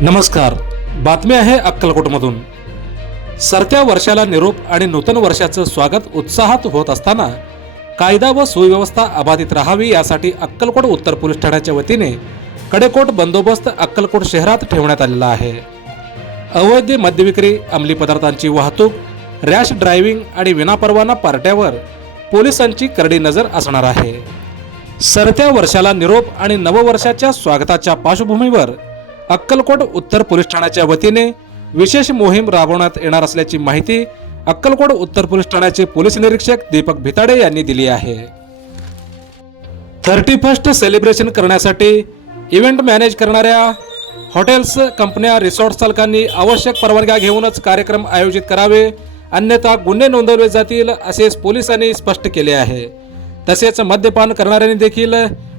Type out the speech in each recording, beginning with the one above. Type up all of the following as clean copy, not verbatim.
नमस्कार. बातमी आहे अक्कलकोटमधून. सरत्या वर्षाला निरोप आणि नूतन वर्षाचं स्वागत उत्साहात होत असताना कायदा व सुव्यवस्था अबाधित राहावी यासाठी अक्कलकोट उत्तर पोलीस ठाण्याच्या वतीने कडेकोट बंदोबस्त अक्कलकोट शहरात ठेवण्यात आलेला आहे. अवैध मद्यविक्री, अंमली पदार्थांची वाहतूक, रॅश ड्रायव्हिंग आणि विनापरवाना पार्ट्यावर पोलिसांची करडी नजर असणार आहे. सरत्या वर्षाला निरोप आणि नववर्षाच्या स्वागताच्या पार्श्वभूमीवर अक्कलकोट उत्तर पोलीस ठाण्याच्या वतीने विशेष मोहीम राबवण्यात येणार असल्याची माहिती अक्कलकोट उत्तर पोलीस ठाण्याचे पोलीस निरीक्षक दीपक भिताडे यांनी दिली आहे. 31st सेलिब्रेशन करण्यासाठी इव्हेंट मॅनेज करणाऱ्या हॉटेल्स, कंपन्या, रिसॉर्ट चालकांनी आवश्यक परवानग्या घेऊनच कार्यक्रम आयोजित करावे, अन्यथा गुन्हे नोंदवले जातील असे पोलिसांनी स्पष्ट केले आहे. तसेच मद्यपान करणाऱ्यांनी देखील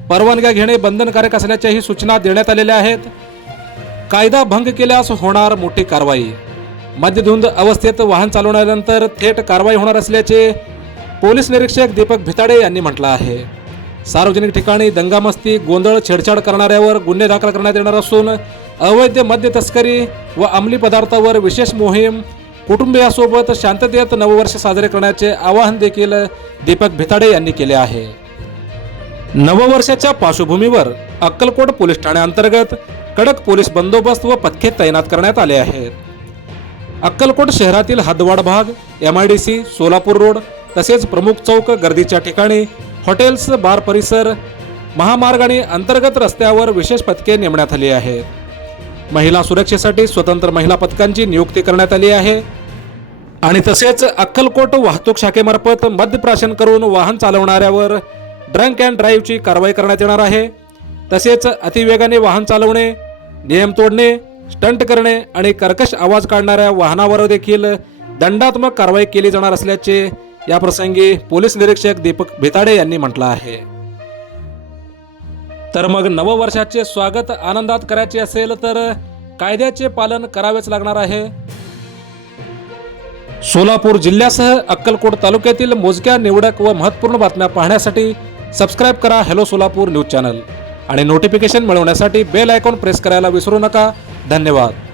परवानग्या घेणे बंधनकारक असल्याच्याही सूचना देण्यात आलेल्या आहेत. कायदा भंग केल्यास होणार मोठी कारवाई. मद्यधुंद अवस्थेत वाहन चालवण्यानंतर थेट कारवाई होणार असल्याचे पोलीस निरीक्षक दीपक भिताडे यांनी म्हटलं आहे. सार्वजनिक ठिकाणी दंगामस्ती, गोंधळ, छेडछाड करणाऱ्यावर गुन्हे दाखल करण्यात येणार असून अवैध मद्य तस्करी व अंमली पदार्थावर विशेष मोहीम, कुटुंबियासोबत शांततेत नववर्ष साजरे करण्याचे आवाहन देखील दीपक भिताडे यांनी केले आहे. नववर्षाच्या पार्श्वभूमीवर अक्कलकोट पोलीस ठाण्याअंतर्गत कडक पोलीस बंदोबस्त व पथके तैनात करण्यात आले आहेत. अक्कलकोट शहरातील हद्दवाढ भाग, MIDC, सोलापूर रोड तसेच प्रमुख चौक, गर्दीच्या ठिकाणी, हॉटेल्स, बार परिसर, महामार्ग आणि अंतर्गत रस्त्यावर विशेष पथके नेमण्यात आली आहेत. महिला सुरक्षेसाठी स्वतंत्र महिला पथकांची नियुक्ती करण्यात आली आहे आणि तसेच अक्कलकोट वाहतूक शाखेमार्फत मद्यप्राशन करून वाहन चालवणाऱ्यावर ड्रंक अँड ड्राईव्हची कारवाई करण्यात येणार आहे. तसेच अतिवेगाने वाहन चालवणे, नियम तोडणे, स्टंट करणे आणि कर्कश आवाज काढणाऱ्या वाहनावर देखील दंडात्मक कारवाई केली जाणार असल्याचे या प्रसंगी पोलीस निरीक्षक दीपक भिताडे यांनी म्हटलं आहे. तर मग नववर्षाचे स्वागत आनंदात करायचे असेल तर कायद्याचे पालन करावेच लागणार आहे. सोलापूर जिल्ह्यासह अक्कलकोट तालुक्यातील मोजक्या, निवडक व महत्त्वपूर्ण बातम्या पाहण्यासाठी सबस्क्राईब करा हॅलो सोलापूर न्यूज चॅनल आणि नोटिफिकेशन मिळवण्यासाठी बेल आयकॉन प्रेस करायला विसरू नका. धन्यवाद.